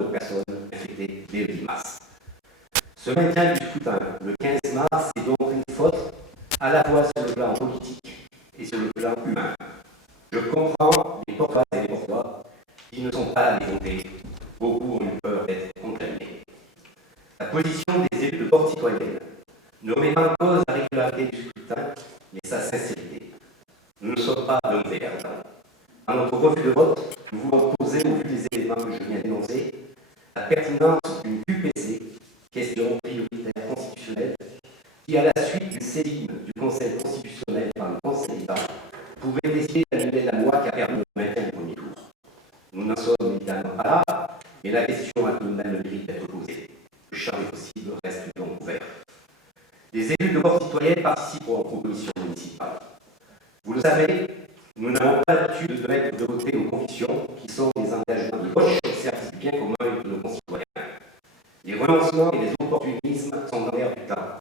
de personnes infectées dès le 10 mars. Ce maintien du scrutin le 15 mars est donc une faute à la fois sur le plan politique et sur le plan humain. Je comprends les Portoises et les Portois qui ne sont pas allés voter. Beaucoup ont eu peur d'être contaminés. La position des élus de porte citoyenne ne remet pas en cause la régularité du scrutin, mais sa sincérité. Nous ne sommes pas d'hommes perdants. Dans notre refus de vote, nous voulons poser, au vu des éléments que je viens d'énoncer, la pertinence d'une QPC, question prioritaire constitutionnelle, qui, à la suite d'une saisine du Conseil constitutionnel par le Conseil d'État, pouvait décider d'annuler la loi qui a permis le maintien du premier tour. Nous n'en sommes évidemment pas là, mais la question a tout de même le mérite d'être posée. Le champ des possibles reste donc ouvert. Les élus de porte citoyenne participent aux propositions municipales. Vous le savez, nous n'avons pas l'habitude de mettre de côté nos convictions, qui sont des engagements de gauche au service du bien commun de nos concitoyens. Les renoncements et les opportunismes sont dans l'air du temps.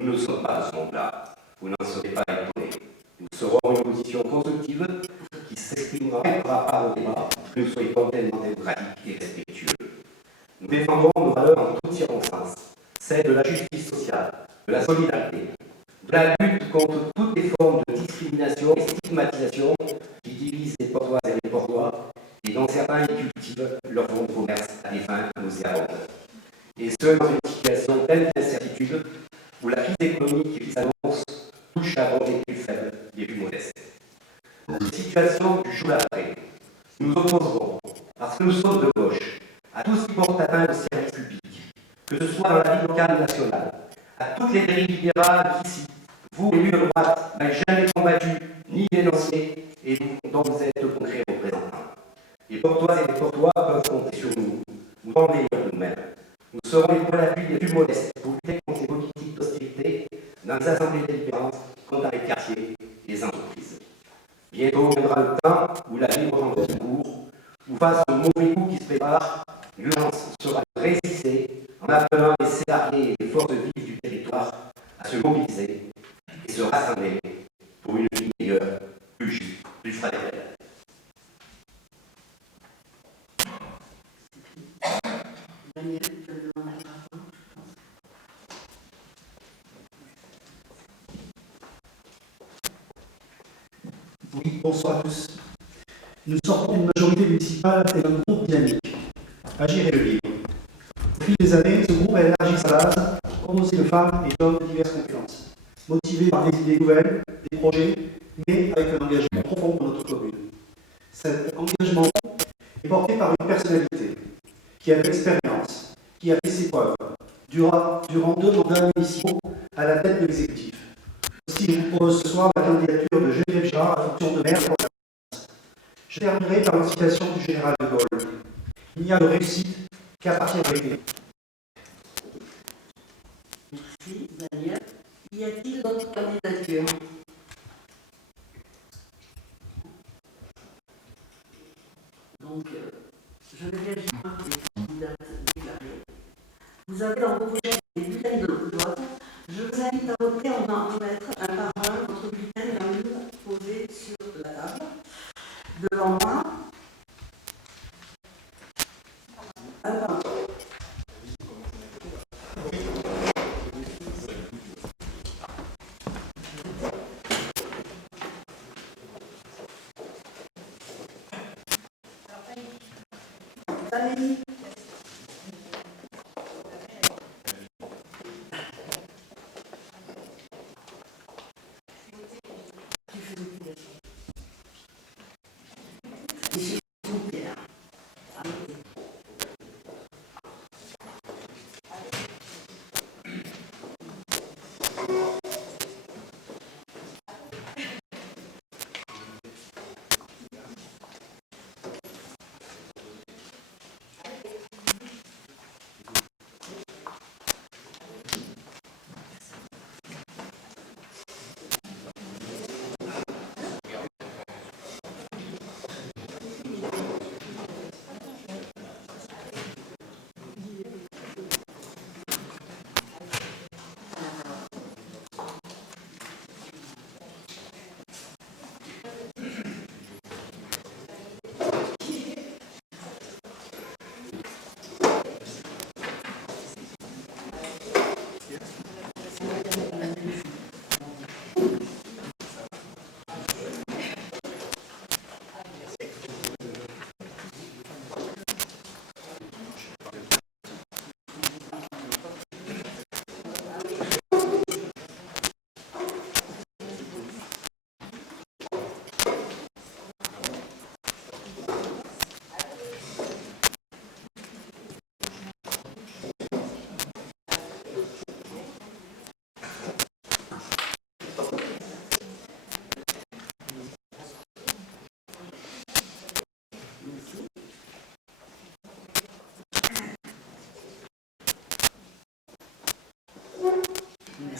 Nous ne sommes pas de ce monde-là. Vous n'en serez pas étonnés. Nous serons une opposition constructive qui s'exprimera par le débat, que nous soyons pleinement démocratiques et respectueux. Nous défendrons nos valeurs en toutes circonstances, celles de la justice sociale, de la solidarité, de la lutte contre toutes les formes de discrimination et stigmatisation qui divisent les Portoises et les Portois et dont certains y cultivent leur fonds de commerce à des fins nauséabondes. Et ce, dans une situation pleine d'incertitude où la crise économique qui s'annonce touche à les plus faibles, les plus modestes. Dans cette situation du jour d'après, nous nous opposerons, parce que nous sommes de gauche, à tout ce qui porte atteinte au service public, que ce soit dans la vie locale ou nationale, à toutes les dérives libérales qu'ici, vous, élus de droite, n'avez jamais combattu ni dénoncé et dont vous êtes de concrets représentants. Les Portoises et les Portois peuvent compter sur nous, nous rendre meilleurs de nous-mêmes. Nous serons les points d'appui les plus modestes pour lutter contre les politiques d'austérité dans les assemblées délibérantes comme dans les quartiers et les entreprises. Bientôt viendra le temps où la vie reprendra son cours, où face au mauvais coup qui se prépare, l'urgence sera de résister en appelant les salariés et les forces vives du territoire à se mobiliser et se rassembler pour une vie meilleure, plus juste, plus fraternelle. Daniel, oui, bonsoir à tous. Nous sortons d'une majorité municipale et d'un groupe dynamique. Agir et le vivre. Au fil des années, ce groupe a élargi sa base, composé de femmes et d'hommes de diverses compétences, motivés par des idées nouvelles, des projets, mais avec un engagement profond pour notre commune. Cet engagement est porté par une personnalité qui a de l'expérience, qui a fait ses preuves, durant 2 mandats municipaux à la tête de l'exécutif. Aussi, je vous propose ce soir la candidature de Geneviève Girard à la fonction de maire pour la France. Je terminerai par une citation du général de Gaulle. Il n'y a de réussite qu'à partir de l'idée. merci Daniel. Y a-t-il d'autres candidatures? Donc, je vais vérifier les candidats déclarés. Vous avez dans vos pochettes des bulletins de vote. Je vous invite à voter en en remettre un par un votre bulletin dans l'urne posée sur la table. Devant moi, un par un. Valérie.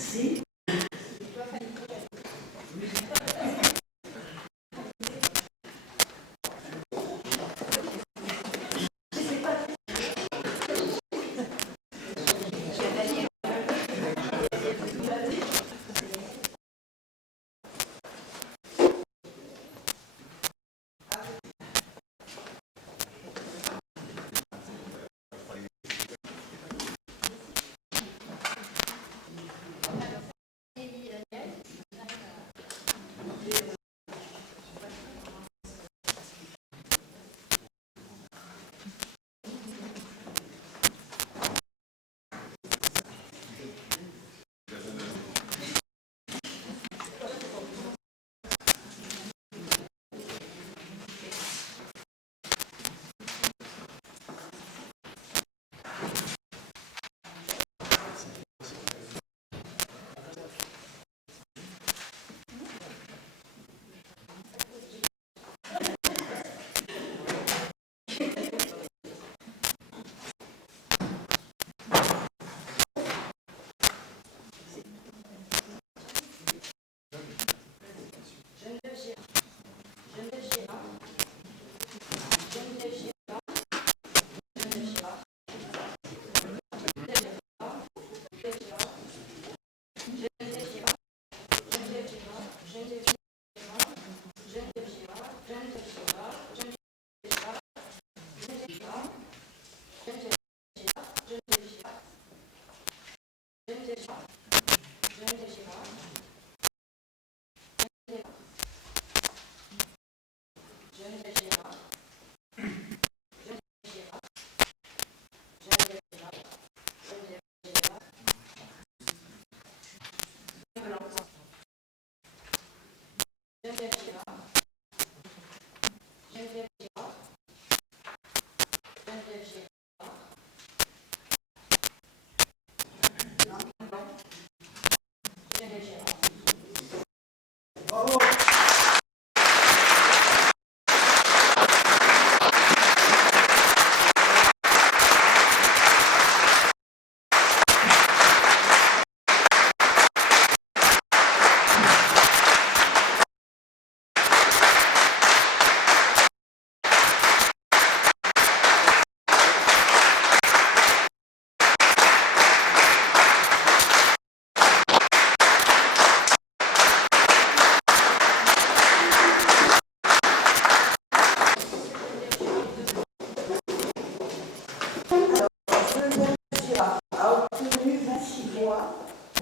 Merci.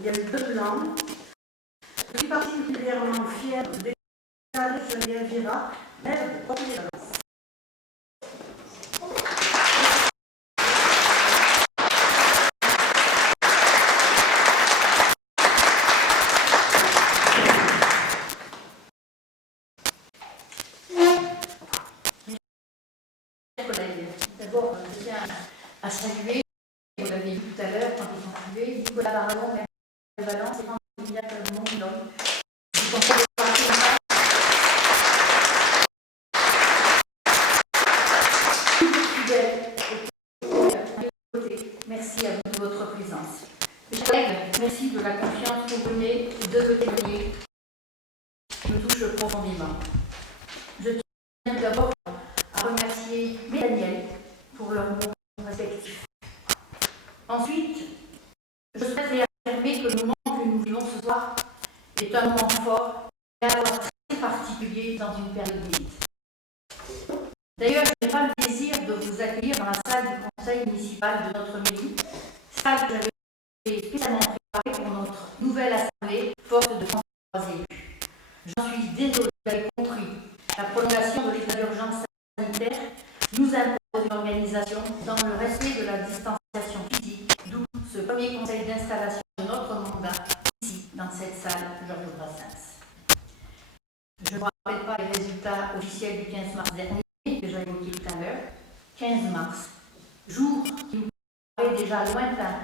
Il y a eu 2 langues. Je suis particulièrement fière de Geneviève Girard, maire de Port-les-Valences. D'abord, je tiens à saluer, vous l'avez dit tout à l'heure quand ils sont arrivés, Nicolas Baradon, maire de Valence, et Jean-Emilia Calmont-Milon. Du conseil départemental. Merci à vous de votre présence. Mes chers collègues, merci de la confiance que vous venez de témoigner. Je me touche profondément. Je tiens tout d'abord à remercier mes Daniel pour leur mot respectif. Ensuite, je souhaite réaffirmer que le moment que nous vivons ce soir est un moment fort et à la fois très particulier dans une période inédite. D'ailleurs, je n'ai pas le plaisir de vous accueillir dans la salle du conseil municipal de notre mairie, salle que j'avais spécialement préparée pour notre nouvelle assemblée, forte de 33 élus. J'en suis désolée, vous avez compris, la prolongation de l'état d'urgence sanitaire nous impose une organisation dans le respect de la distanciation physique, d'où ce premier conseil d'installation de notre mandat, ici, dans cette salle Georges Brassens. Je ne me rappelle pas les résultats officiels du 15 mars dernier, que j'ai évoqué tout à l'heure. 15 mars, jour qui nous paraît déjà lointain,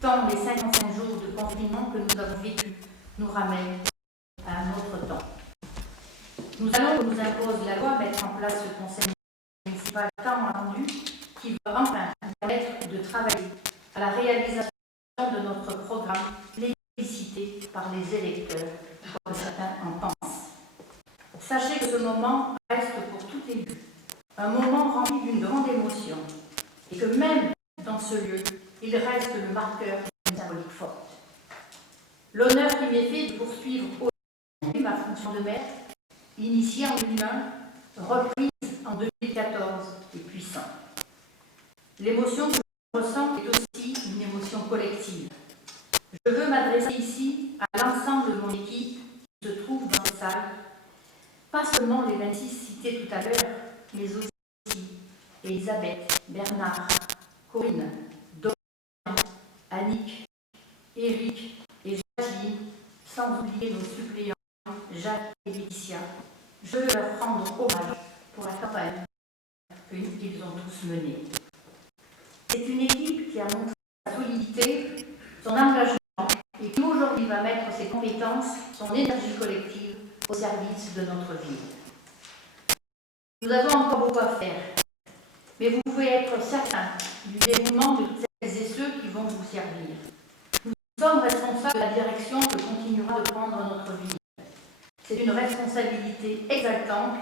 tant les 55 jours de confinement que nous avons vécu nous ramènent à un autre temps. Nous allons, nous impose la loi, mettre en place ce conseil municipal tant attendu qui va enfin nous permettre de travailler à la réalisation de notre programme Laïcité moment reste pour tout élu un moment rempli d'une grande émotion et que même dans ce lieu, il reste le marqueur d'une symbolique forte. L'honneur qui m'est fait de poursuivre aujourd'hui ma fonction de maire, initiée en 2001, reprise en 2014 est puissante. L'émotion que je ressens est aussi une émotion collective. Je veux m'adresser ici à l'ensemble de mon équipe qui se trouve dans cette salle, pas seulement les 26 cités tout à l'heure, mais aussi Elisabeth, Bernard, Corinne, Dorian, Annick, Éric et Jacqueline, sans oublier nos suppléants Jacques et Laetitia. Je veux leur rendre hommage pour la campagne qu'ils ont tous menée. C'est une équipe qui a montré sa solidité, son engagement et qui aujourd'hui va mettre ses compétences, son énergie collective au service de notre ville. Nous avons encore beaucoup à faire, mais vous pouvez être certains du déroulement de celles et ceux qui vont vous servir. Nous sommes responsables de la direction que continuera de prendre notre ville. C'est une responsabilité exaltante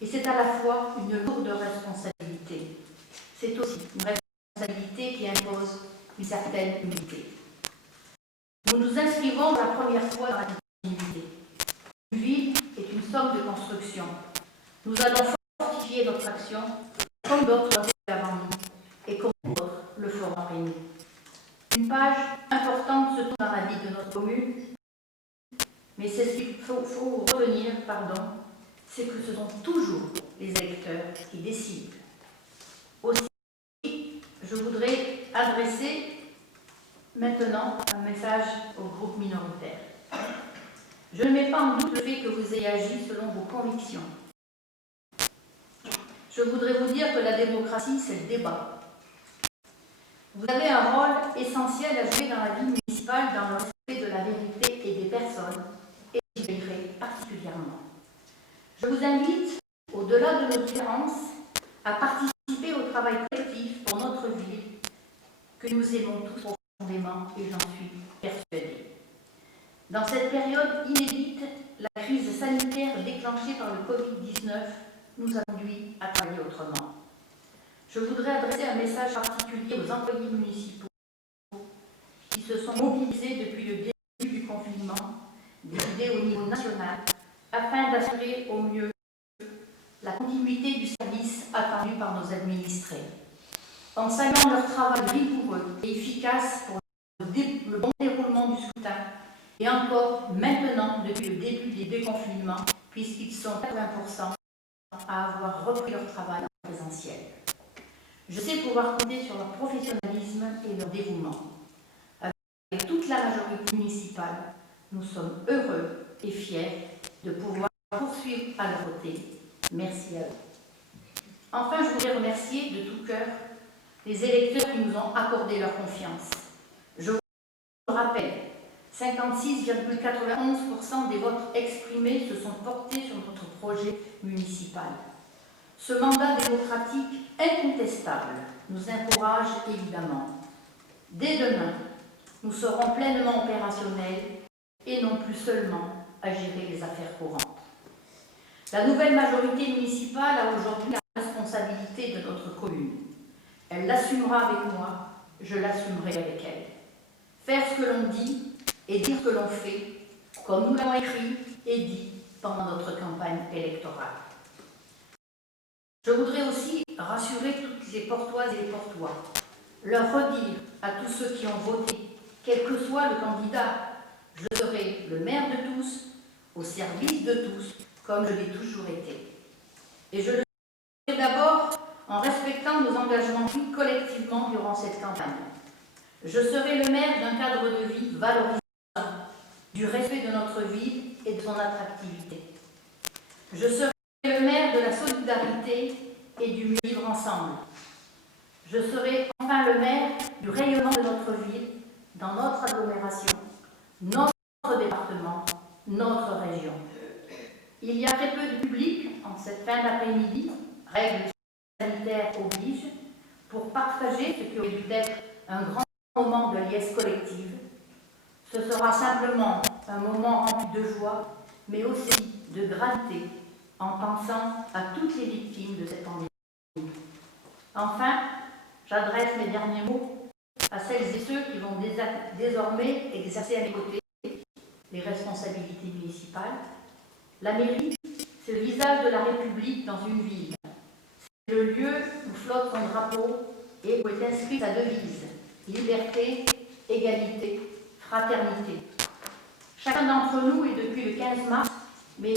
et c'est à la fois une lourde responsabilité. C'est aussi une responsabilité qui impose une certaine humilité. Nous nous inscrivons pour la première fois dans la continuité. Une ville est une somme de construction. Nous allons fortifier notre action comme d'autres l'ont fait avant nous et comme d'autres le feront après nous. Une page importante se tourne dans la vie de notre commune, mais c'est ce qu'il faut retenir, c'est que ce sont toujours les électeurs qui décident. Aussi, je voudrais adresser maintenant un message au groupe minoritaire. Je ne mets pas en doute le fait que vous ayez agi selon vos convictions. Je voudrais vous dire que la démocratie, c'est le débat. Vous avez un rôle essentiel à jouer dans la vie municipale dans le respect de la vérité et des personnes, et j'y veillerai particulièrement. Je vous invite, au-delà de nos différences, à participer au travail collectif pour notre ville, que nous aimons tous profondément, et j'en suis persuadée. Dans cette période inédite, la crise sanitaire déclenchée par le Covid-19 nous a conduit à travailler autrement. Je voudrais adresser un message particulier aux employés municipaux qui se sont mobilisés depuis le début du confinement, décidé au niveau national, afin d'assurer au mieux la continuité du service attendu par nos administrés. En saluant leur travail rigoureux et efficace pour le bon déroulement du scrutin, et encore maintenant depuis le début des déconfinements, puisqu'ils sont 80% à avoir repris leur travail en présentiel. Je sais pouvoir compter sur leur professionnalisme et leur dévouement. Avec toute la majorité municipale, nous sommes heureux et fiers de pouvoir poursuivre à leur côté. Merci à eux. Enfin, je voudrais remercier de tout cœur les électeurs qui nous ont accordé leur confiance. Je vous rappelle, 56,91% des votes exprimés se sont portés sur notre projet municipal. Ce mandat démocratique incontestable nous encourage évidemment. Dès demain, nous serons pleinement opérationnels et non plus seulement à gérer les affaires courantes. La nouvelle majorité municipale a aujourd'hui la responsabilité de notre commune. Elle l'assumera avec moi, je l'assumerai avec elle. Faire ce que l'on dit et dire ce que l'on fait, comme nous l'avons écrit et dit pendant notre campagne électorale. Je voudrais aussi rassurer toutes les Portoises et les Portois, leur redire à tous ceux qui ont voté, quel que soit le candidat, je serai le maire de tous, au service de tous, comme je l'ai toujours été. Et je le ferai d'abord en respectant nos engagements pris collectivement durant cette campagne. Je serai le maire d'un cadre de vie valorisant, du respect de notre ville et de son attractivité. Je serai le maire de la solidarité et du mieux vivre ensemble. Je serai enfin le maire du rayonnement de notre ville, dans notre agglomération, notre département, notre région. Il y a très peu de public en cette fin d'après-midi, règles sanitaires obligent, pour partager ce qui aurait dû être un grand moment de liesse collective. Ce sera simplement un moment rempli de joie, mais aussi de gravité, en pensant à toutes les victimes de cette pandémie. Enfin, j'adresse mes derniers mots à celles et ceux qui vont désormais exercer à mes côtés les responsabilités municipales. La mairie, c'est le visage de la République dans une ville. C'est le lieu où flotte son drapeau et où est inscrite sa devise. Liberté, égalité, fraternité. Chacun d'entre nous est depuis le 15 mars, mais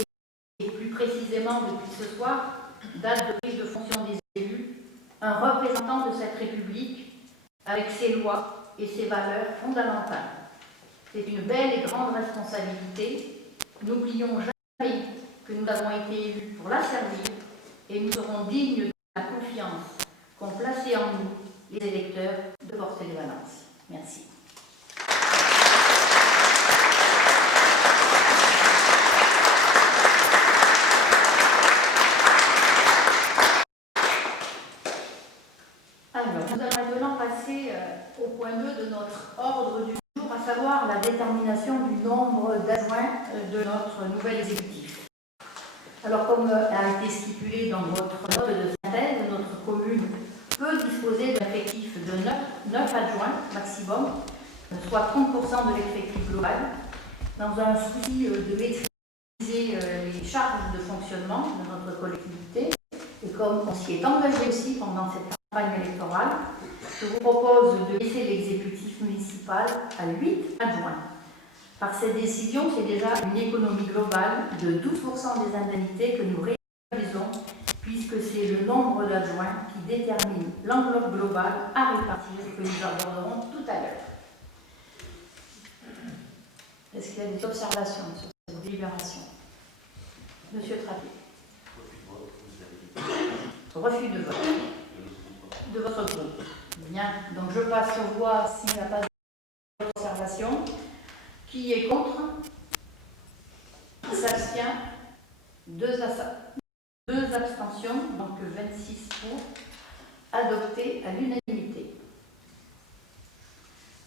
plus précisément depuis ce soir, date de prise de fonction des élus, un représentant de cette République avec ses lois et ses valeurs fondamentales. C'est une belle et grande responsabilité. N'oublions jamais que nous avons été élus pour la servir et nous serons dignes de la confiance qu'ont placée en nous les électeurs de Portée-les-Valences. Merci. Alors, nous allons maintenant passer au point 2 de notre ordre du jour, à savoir la détermination du nombre d'adjoints de notre nouvel exécutif. Alors, comme a été stipulé dans votre note de synthèse, notre commune peut disposer d'un effectif de 9 adjoints maximum, soit 30% de l'effectif global, dans un souci de maîtriser les charges de fonctionnement de notre collectivité. Et comme on s'y est engagé aussi pendant cette campagne électorale, je vous propose de laisser l'exécutif municipal à 8 adjoints. Par cette décision, c'est déjà une économie globale de 12% des indemnités que nous réalisons, puisque c'est le nombre d'adjoints qui détermine l'enveloppe globale à répartir que nous aborderons tout à l'heure. Est-ce qu'il y a des observations sur cette délibération? Monsieur Trappier. Refus de vote de votre groupe. Bien, donc je passe aux voix s'il n'y a pas d'observation. Qui est contre? Qui s'abstient? Deux abstentions, donc 26 pour, adopté à l'unanimité.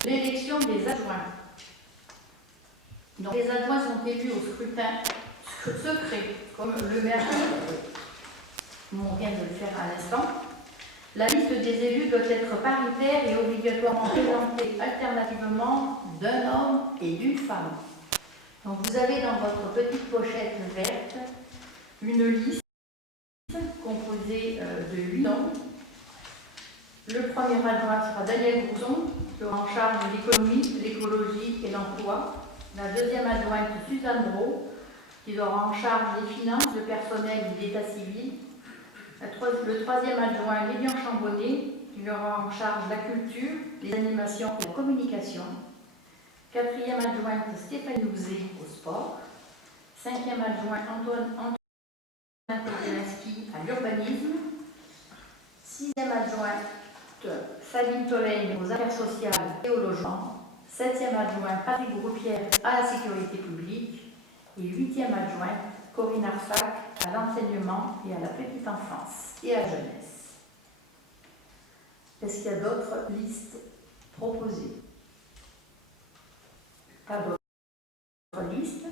L'élection des adjoints. Donc, les adjoints sont élus au scrutin secret, comme le maire vient de le faire à l'instant. La liste des élus doit être paritaire et obligatoirement présentée alternativement d'un homme et d'une femme. Donc vous avez dans votre petite pochette verte une liste composée de 8 noms. Le premier adjoint sera Daniel Bouzon, qui aura en charge de l'économie, l'écologie et l'emploi. La deuxième adjointe, Suzanne Brault, qui aura en charge les finances, le personnel et l'état civil. Le troisième adjoint, Lévian Chambonnet, qui aura en charge la culture, les animations et la communication. Quatrième adjointe, Stéphane Louzé au sport. Cinquième adjoint, Antoine Tokalinski à l'urbanisme. Sixième adjointe, Saline Tolène aux affaires sociales et au logement. Septième adjoint, Patrick Groupière à la sécurité publique. Et huitième adjoint, Corinne Arsac à l'enseignement et à la petite enfance et à la jeunesse. Est-ce qu'il y a d'autres listes proposées? Pas d'autres listes.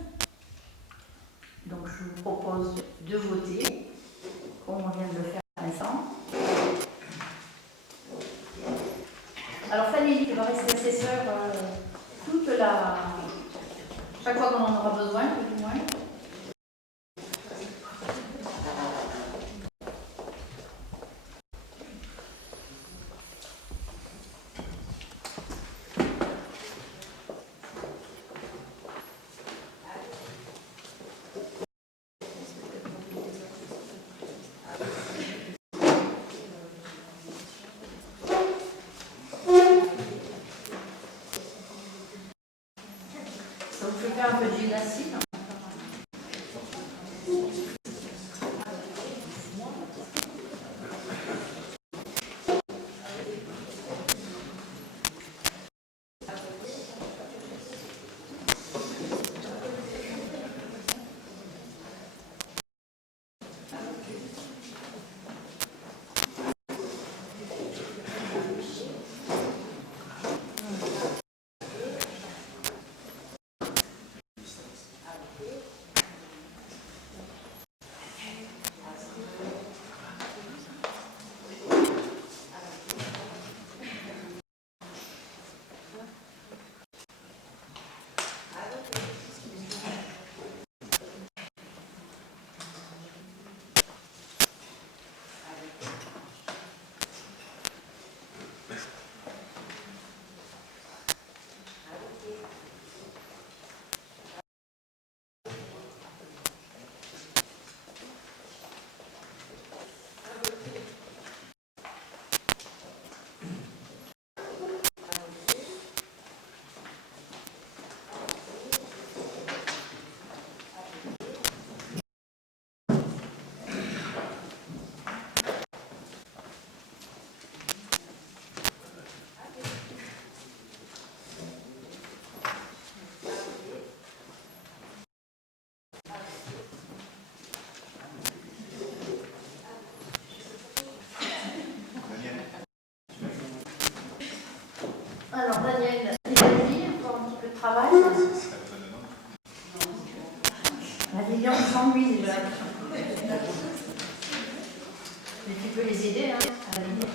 Donc je vous propose de voter, comme on vient de le faire à l'instant. Alors Fanny va rester assesseur chaque fois qu'on en aura besoin, plus ou moins. Donc je vais faire un peu de gymnastique. Alors, Daniel, encore un petit peu de travail. La Viviane s'ennuie déjà. Mais tu peux les aider, hein, à la limite.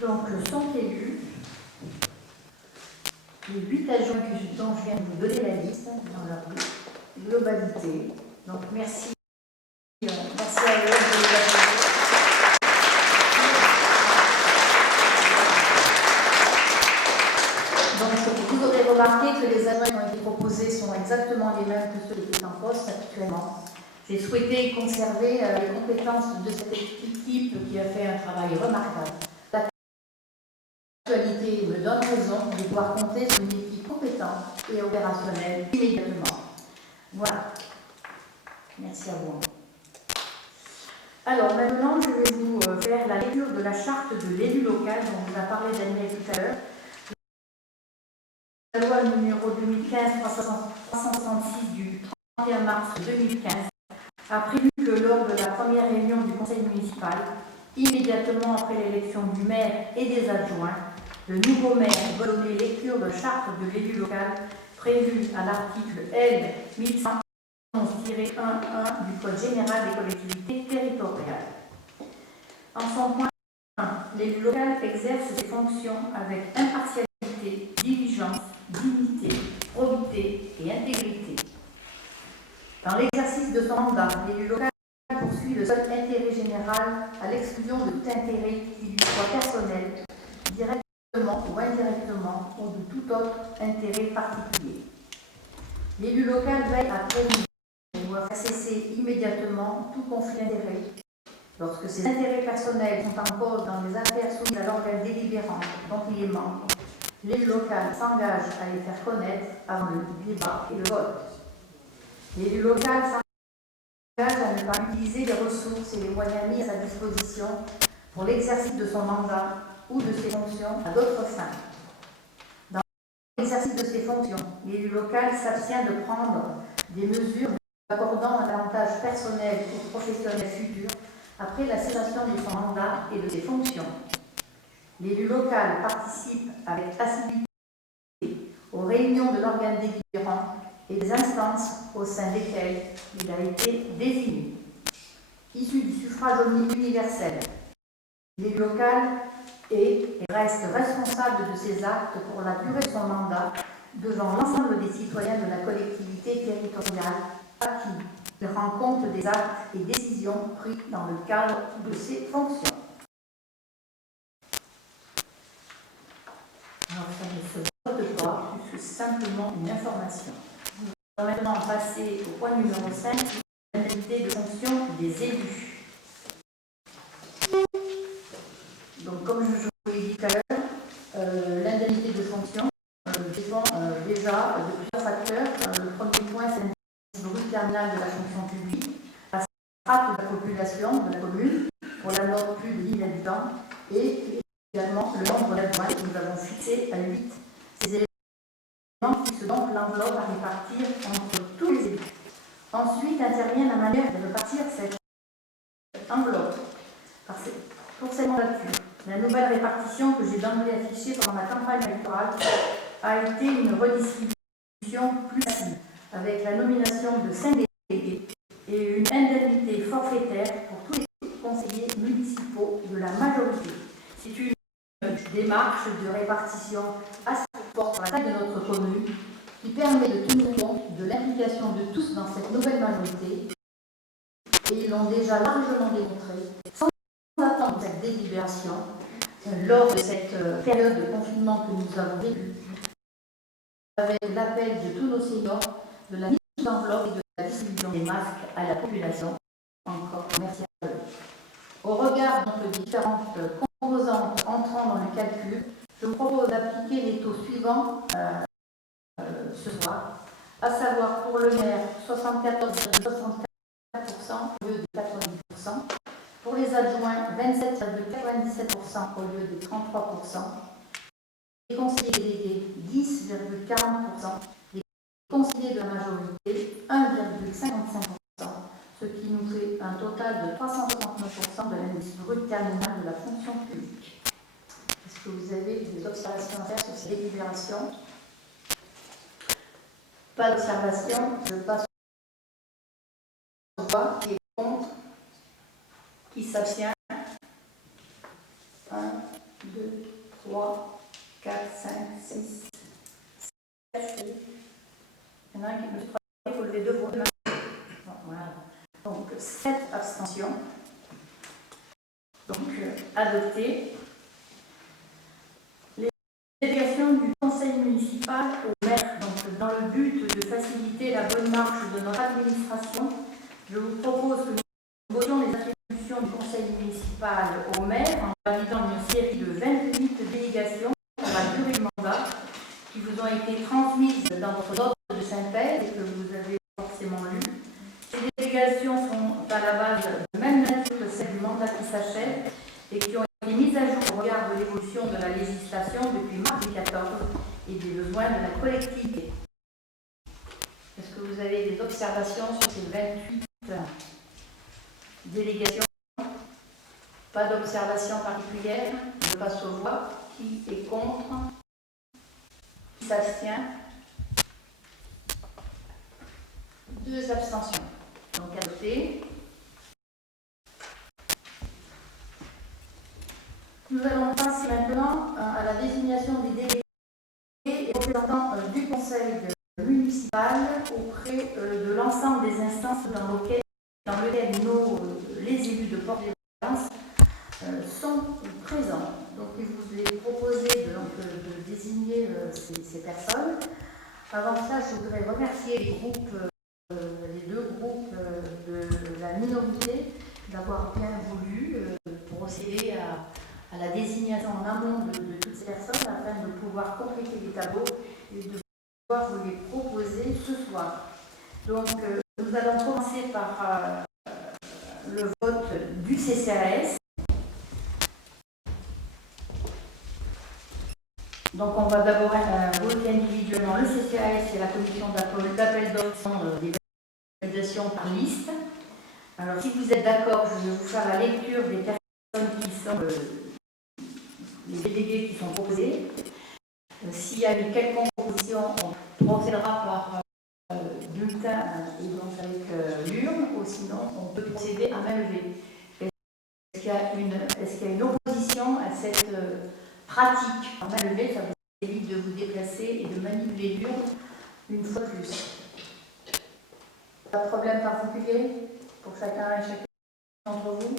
Donc, sont élus les 8 adjoints dont je viens de vous donner la liste dans leur globalité. Donc, merci, merci à eux de les avoir. Donc, vous aurez remarqué que les adjoints qui ont été proposés sont exactement les mêmes que ceux qui étaient en poste actuellement. J'ai souhaité conserver les compétences de cette équipe qui a fait un travail remarquable. L'actualité me donne raison de pouvoir compter sur une équipe compétente et opérationnelle immédiatement. Voilà. Merci à vous. Alors maintenant, je vais vous faire la lecture de la charte de l'élu local dont vous a parlé Daniel tout à l'heure. La loi numéro 2015-366 du 31 mars 2015 a prévu que lors de la première réunion du conseil municipal, immédiatement après l'élection du maire et des adjoints, le nouveau maire doit donner lecture de charte de l'élu local prévue à l'article L. 1111-1-1 du Code général des collectivités territoriales. En son point 1, l'élu local exerce ses fonctions avec impartialité, diligence, dignité, probité et intégrité. Dans l'exercice de son mandat, l'élu local poursuit le seul intérêt général à l'exclusion de tout intérêt qui lui soit personnel, directement ou indirectement, ou de tout autre intérêt particulier. L'élu local veille à prévenir ou à faire cesser immédiatement tout conflit d'intérêts lorsque ses intérêts personnels sont en cause dans les affaires soumises à l'organe délibérant dont il est membre. L'élu local s'engage à les faire connaître avant le débat et le vote. L'élu local s'engage à ne pas utiliser les ressources et les moyens mis à sa disposition pour l'exercice de son mandat ou de ses fonctions à d'autres fins. Dans l'exercice de ses fonctions, l'élu local s'abstient de prendre des mesures accordant un avantage personnel ou professionnel futur après la cessation de son mandat et de ses fonctions. L'élu local participe avec assiduité aux réunions de l'organe délibérant et des instances au sein desquelles il a été désigné. Issu du suffrage universel, l'élu local est et reste responsable de ses actes pour la durée de son mandat devant l'ensemble des citoyens de la collectivité territoriale à qui il rend compte des actes et décisions pris dans le cadre de ses fonctions. Alors, ça ne se vote pas, c'est simplement une information. On va maintenant passer au point numéro 5, l'indemnité de fonction des élus. Donc, comme je vous l'ai dit tout à l'heure, l'indemnité de fonction dépend déjà de plusieurs facteurs. Le premier point, c'est l'indice brut terminal de la fonction publique, la strate de la population de la commune, pour la note plus de 10 000 habitants, et également le nombre d'adjoints que nous avons fixé à 8. Ces éléments fixent donc l'enveloppe à répartir entre tous les élus. Ensuite intervient la manière de répartir cette enveloppe pour cette mandature. La nouvelle répartition que j'ai d'emblée affichée pendant la campagne électorale a été une redistribution plus facile, avec la nomination de 5 délégués et une indemnité forfaitaire pour tous les conseillers municipaux de la majorité. C'est une démarche de répartition assez forte pour la taille de notre commune qui permet de tenir compte de l'implication de tous dans cette nouvelle majorité, et ils l'ont déjà largement démontré sans attendre cette délibération lors de cette période de confinement que nous avons vécue, avec l'appel de tous nos seniors, de la mise d'enveloppe et de la distribution des masques à la population. Encore merci à eux. Au regard donc des différentes composantes entrant dans le calcul, je vous propose d'appliquer les taux suivants ce soir, à savoir pour le maire 74,64% au lieu de 90%, pour les adjoints 27,97% au lieu de 33%, les conseillers délégués 10,40%, les conseillers de la majorité 1,55%, ce qui nous fait un total de 369% de l'indice brut terminal de la fonction publique. Est-ce que vous avez des observations à faire sur ces délibérations? Pas d'observation, je passe au vote. Qui est contre? Qui s'abstient? 1, 2, 3, 4, 5, 6, 7. Il y en a un qui me dit qu'il faut lever 2 voix. Voilà. Donc 7 abstentions. Donc adopté. Les délégations du conseil municipal au maire, donc dans le but de faciliter la bonne marche de notre administration, je vous propose que nous votions les attributions du conseil municipal au maire en validant une série de 28 délégations pour la durée du mandat qui vous ont été transmises dans votre ordre de synthèse et que vous avez forcément lu. Ces délégations sont à la base de même nature que celle du mandat qui s'achève et qui ont été mises à jour au regard de l'évolution de la législation depuis mars 2014 et des besoins de la collectivité. Est-ce que vous avez des observations sur ces 28 délégations? Pas d'observation particulière. Je passe aux voix. Qui est contre? Qui s'abstient? 2 abstentions. Donc adopté. Nous allons passer maintenant à la désignation des délégués et représentants du conseil municipal auprès de l'ensemble des instances dans lesquelles les élus de Port-des-Vacances sont présents. Donc il vous est proposé de désigner ces personnes. Avant ça, je voudrais remercier les 2 groupes de la minorité d'avoir bien voulu procéder à la désignation en amont de toutes ces personnes afin de pouvoir compléter les tableaux et de pouvoir vous les proposer ce soir. Donc, nous allons commencer par le vote du CCAS. Donc, on va d'abord voter individuellement le CCAS et la commission d'appel d'offres des validations par liste. Alors, si vous êtes d'accord, je vais vous faire la lecture des personnes qui sont les délégués qui sont proposés. S'il y a une quelconque proposition, on procédera par bulletin et donc avec l'urne, ou sinon on peut procéder à main levée. Est-ce qu'il y a une opposition à cette pratique à main levée? Ça vous évite de vous déplacer et de manipuler l'urne une fois de plus. Pas de problème particulier pour chacun et chacune d'entre vous?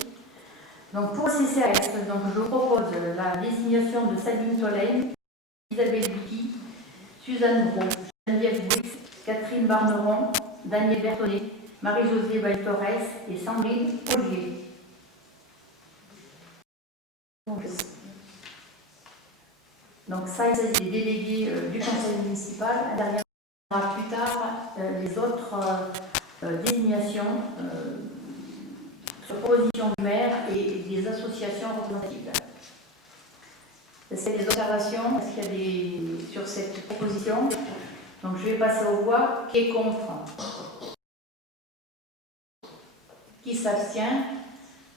Donc pour le CCAS, je vous propose la désignation de Sabine Tolaine, Isabelle Bucky, Suzanne Gros, Geneviève Brix, Catherine Barneron, Daniel Bertonnet, Marie-Josée Bail-Torres et Sandrine Ollier. Donc ça, il s'agit des délégués du conseil municipal. municipal. Elle reviendra plus tard les autres désignations sur proposition du maire et des associations représentatives. Est-ce qu'il y a des observations? Est-ce qu'il y a des sur cette proposition? Donc je vais passer aux voix. Qui est contre? Qui s'abstient?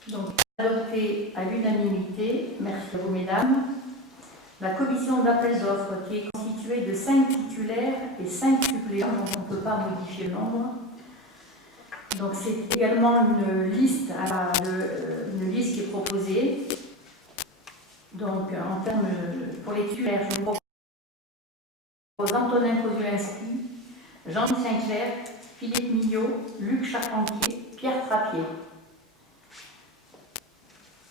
Donc adopté à l'unanimité. Merci à vous, mesdames. La commission d'appel d'offres qui est constituée de 5 titulaires et 5 suppléants, donc on ne peut pas modifier le nombre. Donc c'est également une liste qui est proposée. Donc en termes pour les titulaires, je vous propose Antonin Kozulski, Jean-Louis Sinclair, Philippe Millot, Luc Charpentier, Pierre Trappier.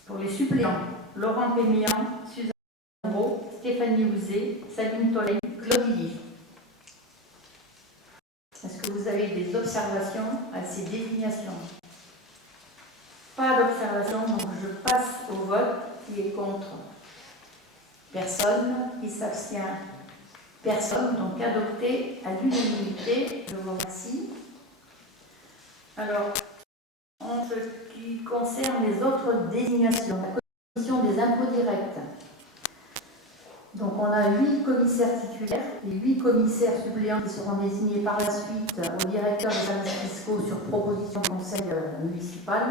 Pour les suppléants, Laurent Péméan, Suzanne Gros, Stéphanie Houzé, Sabine Tollet, Claude Lily. Est-ce que vous avez des observations à ces désignations? Pas d'observation, donc je passe au vote. Qui est contre? Personne. Qui s'abstient? Personne. Donc adopté à l'unanimité. Je vous remercie. Alors, en ce qui concerne les autres désignations, la commission des impôts directs. Donc on a 8 commissaires titulaires et 8 commissaires suppléants qui seront désignés par la suite au directeur des services fiscaux sur proposition du conseil municipal.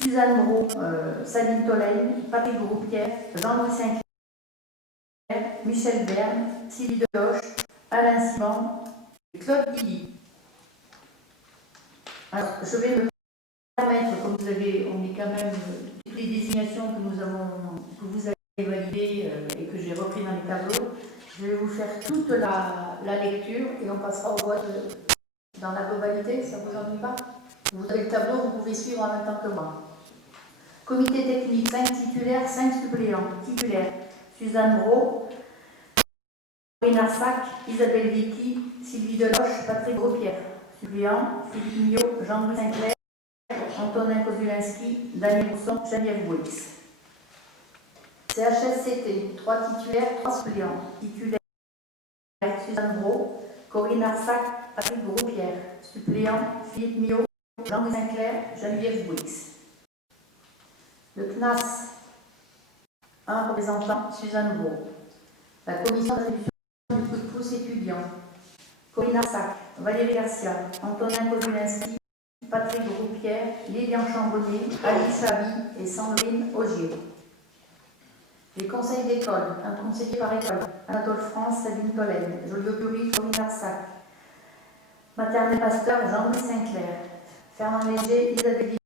Suzanne Gros, Sabine Tollet, Patrick Groupière, Jean-Louis Sinclair, Michel Berne, Sylvie Deloche, Alain Simon et Claude Lily. Alors je vais me permettre, comme vous avez, on est quand même toutes les désignations que vous avez validées et que j'ai repris dans les tableaux, je vais vous faire toute la lecture et on passera au vote dans la globalité, ça ne vous ennuie pas? Vous avez le tableau, vous pouvez suivre en même temps que moi. Comité technique, 5 titulaires, 5 suppléants. Titulaires, Suzanne Gros, Corinne Arsac, Isabelle Vicky, Sylvie Deloche, Patrick Gropierre. Suppléants, Philippe Millot, Jean-Louis Sinclair, Antonin Kozulski, Daniel Bousson, Geneviève Bouix. CHSCT, 3 titulaires, 3 suppléants. Titulaires, Suzanne Gros, Corinne Arsac, Patrick Gropierre. Suppléant, Philippe Millot, Jean-Louis Sinclair, Geneviève Bouix. Le CNAS, 1 représentant, Suzanne Gros. La commission d'attribution du coup de pouce étudiant, Corinne Arsac, Valérie Garcia, Antonin Kozulski, Patrick Groupière, Lilian Chambonnet, Alice Chabi et Sandrine Augier. Les conseils d'école, un conseiller par école, Anatole France, Sabine Tollen, Joliot-Curie, Corinne Arsac. Maternelle Pasteur, Jean-Louis Sinclair. Fernand Léger, Isabelle Vicky.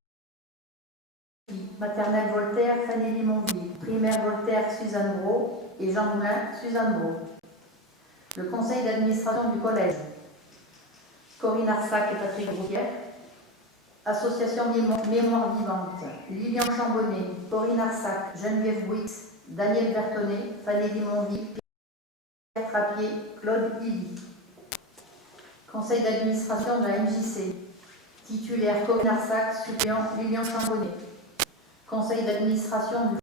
Maternelle Voltaire, Fanny Limonville. Primaire Voltaire, Suzanne Gros. Et Jean Moulin, Suzanne Gros. Le conseil d'administration du collège, Corinne Arsac et Patrick Groupière. Association Mémoire Vivante, Lilian Chambonnet, Corinne Arsac, Geneviève Bouix, Daniel Bertonnet, Fanny Limonville, Pierre Trappier, Claude Lily. Conseil d'administration de la MJC, titulaire Corinne Arsac, suppléant Lilian Chambonnet. Conseil d'administration du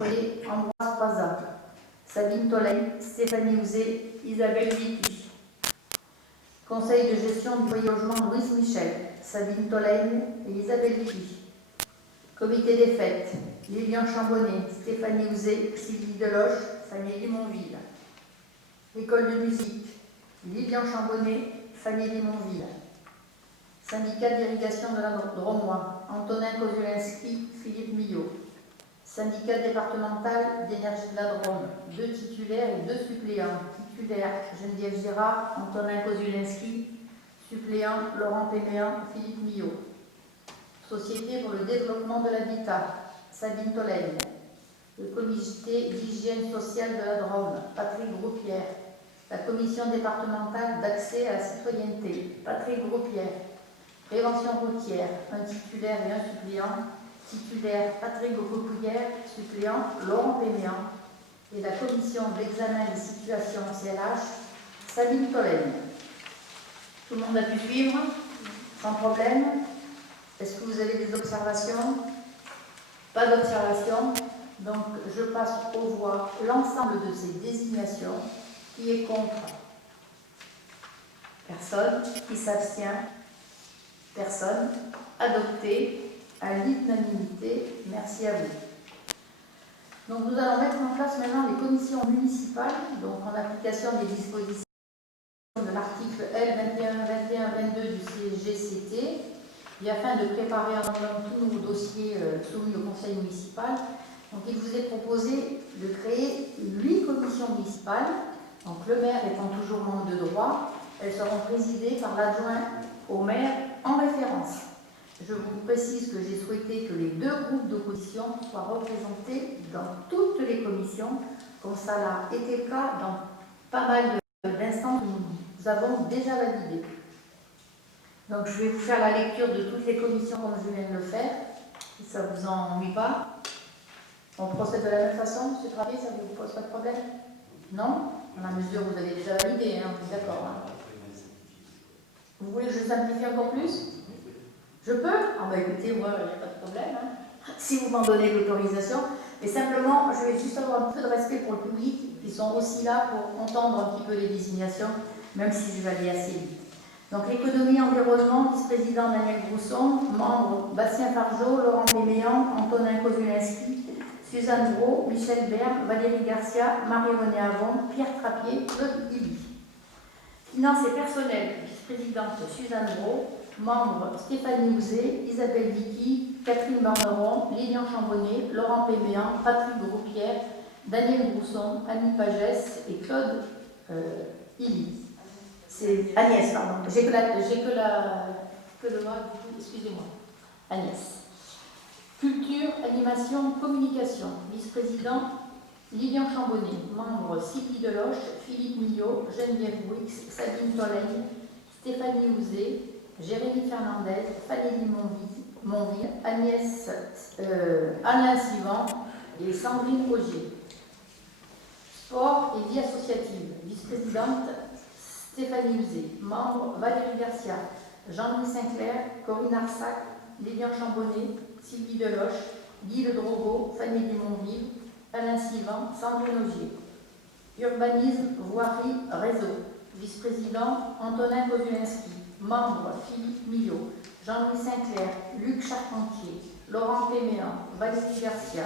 foyer Ambroise Croizat, Sabine Tollet, Stéphanie Houzé, Isabelle Vicky. Conseil de gestion du foyer logement Louise Michel, Sabine Tollen et Isabelle Vicky. Comité des fêtes, Lilian Chambonnet, Stéphanie Houzé, Sylvie Deloche, Fanny Limonville. École de musique, Lilian Chambonnet, Fanny Limonville. Syndicat d'irrigation de la Dromois, Antonin Kozulski, Philippe Millot. Syndicat départemental d'énergie de la Drôme, 2 titulaires et 2 suppléants. Titulaire Geneviève Girard, Antonin Kozulski, suppléant Laurent Péméan, Philippe Millot. Société pour le développement de l'habitat, Sabine Tollen. Le comité d'hygiène sociale de la Drôme, Patrick Groupière. La commission départementale d'accès à la citoyenneté, Patrick Groupière. Prévention routière, un titulaire et un suppléant. Titulaire Patrick Groupière, suppléant Laurent Péméan. Et la commission d'examen des situations CLH, Sabine Tollen. Tout le monde a pu suivre sans problème? Est-ce que vous avez des observations? Pas d'observation. Donc je passe aux voix l'ensemble de ces désignations. Qui est contre? Personne. Qui s'abstient? Personne. Adopté à l'unanimité. Merci à vous. Donc nous allons mettre en place maintenant les commissions municipales, donc en application des dispositions de l'article L 21-21-22 du CGCT, et afin de préparer en amont tous nos dossiers soumis au conseil municipal. Donc il vous est proposé de créer 8 commissions municipales. Donc le maire étant toujours membre de droit, elles seront présidées par l'adjoint au maire en référence. Je vous précise que j'ai souhaité que les 2 groupes d'opposition soient représentés dans toutes les commissions, comme ça a été le cas dans pas mal d'instances que nous avons déjà validées. Donc je vais vous faire la lecture de toutes les commissions comme je viens de le faire, si ça ne vous ennuie pas. On procède de la même façon, M. Travier, ça ne vous pose pas de problème? Non? Dans la mesure où vous avez déjà validé, hein, d'accord. Hein. Vous voulez que je simplifie encore plus? Je peux? Ah bah écoutez, moi, il n'y a pas de problème. Hein. Si vous m'en donnez l'autorisation. Mais simplement, je vais juste avoir un peu de respect pour le public, qui sont aussi là pour entendre un petit peu les désignations, même si je vais aller assez vite. Donc l'économie environnement, vice-président Daniel Grousson, membre Bastien Fargeau, Laurent Péméan, Antonin Kozulinski, Suzanne Brault, Michel Berne, Valérie Garcia, Marie-Renée Avon, Pierre Trappier, Claude Guilly. Finances et personnel, vice-présidente Suzanne Brault, membres Stéphanie Houzé, Isabelle Vicky, Catherine Barneron, Lilian Chambonnet, Laurent Péméan, Patrick Groupière, Daniel Grousson, Annie Pagès et Claude Illy. C'est Agnès, pardon. J'ai que le mot, excusez-moi. Agnès. Culture, animation, communication. Vice-président Lilian Chambonnet. Membres Sylvie Deloche, Philippe Millot, Geneviève Bouix, Sabine Tolègne, Stéphanie Houzé, Jérémy Fernandez, Fanny Monville, Agnès Alain Sivan et Sandrine Augier. Sport et vie associative. Vice-présidente Stéphanie Houzé. Membre Valérie Garcia, Jean-Louis Sinclair, Corinne Arsac, Lilian Chambonnet, Sylvie Deloche, Guy Le Drogo, Fanny Monville, Alain Sivan, Sandrine Augier. Urbanisme, voirie, réseau. Vice-président Antonin Kozulinski. Membres Philippe Millot, Jean-Louis Sinclair, Luc Charpentier, Laurent Péméan, Valérie Garcia,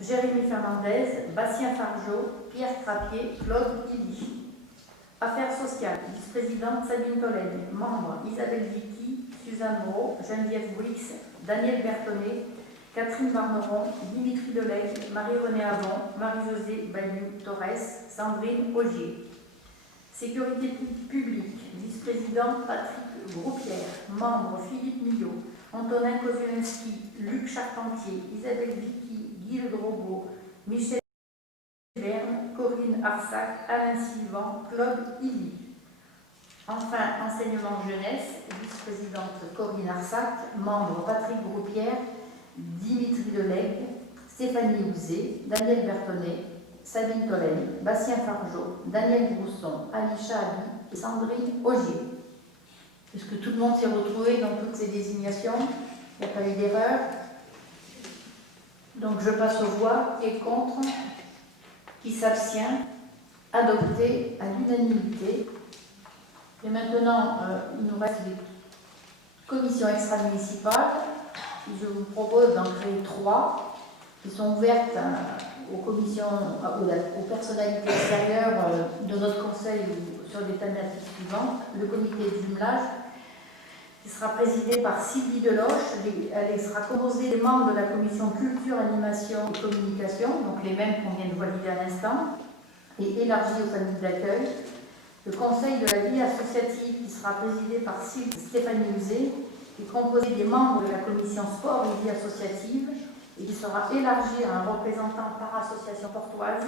Jérémy Fernandez, Bastien Fargeau, Pierre Trappier, Claude Guilly. Affaires sociales, vice-présidente Sabine Tolègne. Membres Isabelle Vicky, Suzanne Brault, Geneviève Bouix, Daniel Bertonnet, Catherine Barneron, Dimitri Delègue, Marie-Renée Avon, Marie-Josée Bayou-Torres, Sandrine Augier. Sécurité publique, vice-président Patrick Groupière, membre Philippe Millot, Antonin Kozulinski, Luc Charpentier, Isabelle Vicky, Guy Le Drogo, Michel Berne, Corinne Arsac, Alain Sivan, Claude Illy. Enfin, enseignement jeunesse, vice-présidente Corinne Arsac, membre Patrick Groupière, Dimitri Delègue, Stéphanie Houzé, Daniel Bertonnet, Sabine Tolègne, Bastien Fargeau, Daniel Grousson, Alicia Ali et Sandrine Augier. Est-ce que tout le monde s'est retrouvé dans toutes ces désignations? Il n'y a pas eu d'erreur? Donc je passe aux voix. Qui est contre? Qui s'abstient? Adopté à l'unanimité. Et maintenant, il nous reste les commissions extra-municipales. Je vous propose d'en créer 3 qui sont ouvertes aux commissions, aux personnalités extérieures de notre conseil sur les thématiques suivantes. Le comité de jumelage, qui sera présidé par Sylvie Deloche. Elle sera composée des membres de la commission culture, animation et communication, donc les mêmes qu'on vient de valider à l'instant, et élargie aux familles d'accueil. Le conseil de la vie associative, qui sera présidé par Stéphanie Houzé, qui est composé des membres de la commission sport et vie associative, et qui sera élargi à un représentant par association portoise.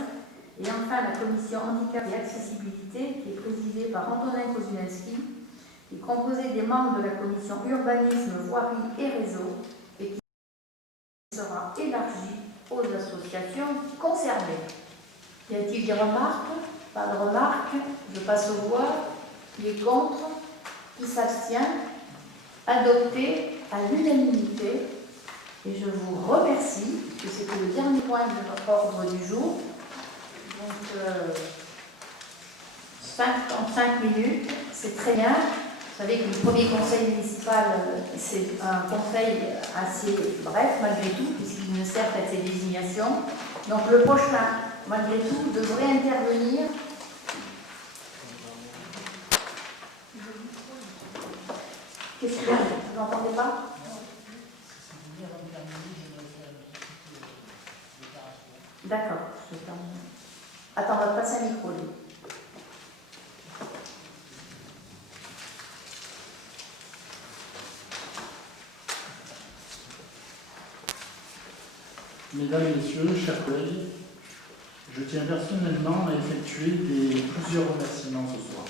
Et enfin, la commission handicap et accessibilité, qui est présidée par Antonin Kozulinski, qui est composée des membres de la commission urbanisme, voirie et réseau, et qui sera élargie aux associations concernées. Y a-t-il des remarques? Pas de remarques. Je passe aux voix. Qui est contre? Qui s'abstient? Adopté à l'unanimité. Et je vous remercie, que c'était le dernier point de notre ordre du jour. Donc, 55 minutes, c'est très bien. Vous savez que le premier conseil municipal, c'est un conseil assez bref malgré tout, puisqu'il ne sert qu'à ses désignations. Donc le prochain, malgré tout, devrait intervenir. Qu'est-ce qu'il y a? Vous n'entendez pas? D'accord, je vais terminer. Attends, on va passer un micro, lui. Mesdames, Messieurs, chers collègues, je tiens personnellement à effectuer plusieurs remerciements ce soir.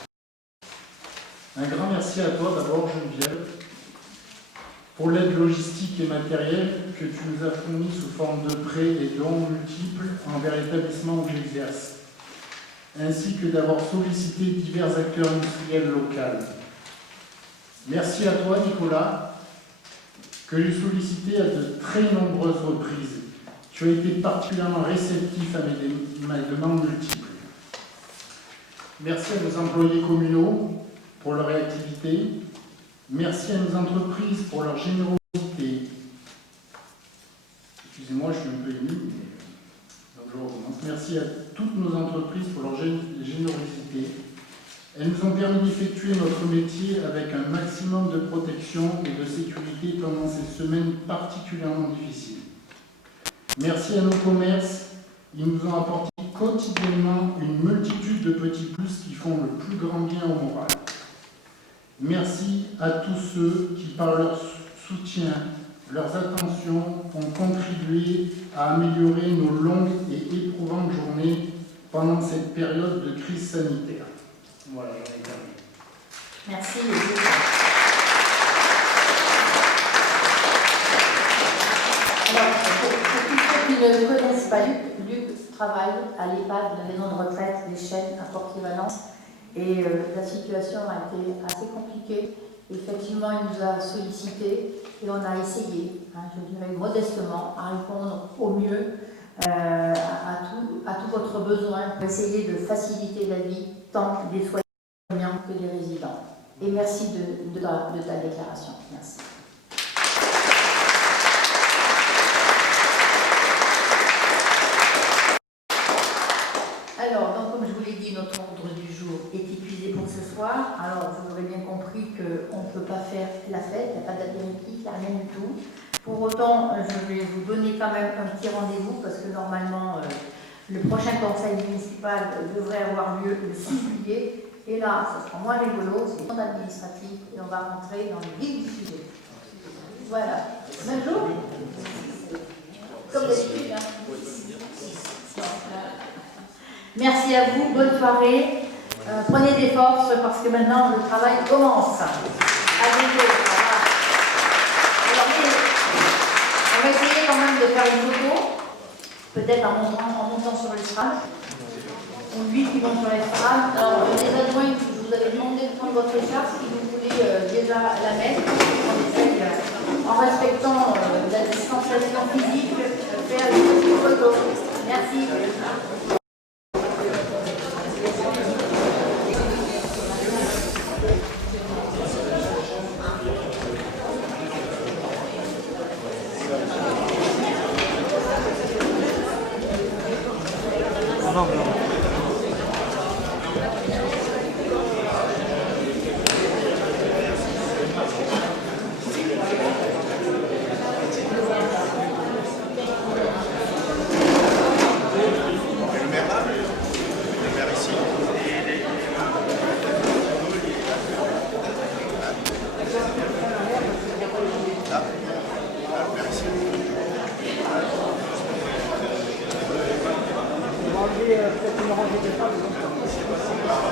Un grand merci à toi d'abord, Geneviève, pour l'aide logistique et matérielle que tu nous as fournie sous forme de prêts et dons multiples envers l'établissement où j'exerce, ainsi que d'avoir sollicité divers acteurs industriels locaux. Merci à toi, Nicolas, que j'ai sollicité à de très nombreuses reprises. Tu as été particulièrement réceptif à mes demandes multiples. Merci à nos employés communaux pour leur réactivité. Merci à nos entreprises pour leur générosité. Excusez-moi, je suis un peu ému, donc je recommence. Merci à toutes nos entreprises pour leur générosité. Elles nous ont permis d'effectuer notre métier avec un maximum de protection et de sécurité pendant ces semaines particulièrement difficiles. Merci à nos commerces, ils nous ont apporté quotidiennement une multitude de petits plus qui font le plus grand bien au moral. Merci à tous ceux qui, par leur soutien, leurs attentions, ont contribué à améliorer nos longues et éprouvantes journées pendant cette période de crise sanitaire. Voilà, j'en ai terminé. Merci. Alors, pour tous ceux qui ne connaissent pas Luc travaille à l'EHPAD, la maison de retraite des Chênes à Port-Valence, et la situation a été assez compliquée. Effectivement, il nous a sollicité et on a essayé, je dirais modestement, à répondre au mieux à tout votre besoin pour essayer de faciliter la vie tant des soignants que des résidents. Et merci de ta déclaration. Merci. Alors, donc, comme je vous l'ai dit, notre ordre du jour est épuisé pour ce soir. Alors, vous aurez bien compris qu'on ne peut pas faire la fête, il n'y a pas d'apéritif, il n'y a rien du tout. Pour autant, je vais vous donner quand même un petit rendez-vous parce que normalement, le prochain conseil municipal devrait avoir lieu le 6 juillet. Et là, ce sera moins rigolo, c'est le monde administratif et on va rentrer dans le vif du sujet. Voilà. Même jour? Comme d'habitude. Merci à vous, bonne soirée. Prenez des forces parce que maintenant le travail commence. À bientôt. Alors, on va essayer quand même de faire une photo, peut-être en montant sur l'estrade. Ou lui qui monte sur l'estrade. Alors, les adjoints, je vous avais demandé de prendre votre écharpe si vous voulez déjà la mettre. On essaye, en respectant la distanciation physique, faire une petite photo. Merci. Peut-être une rangée de femmes.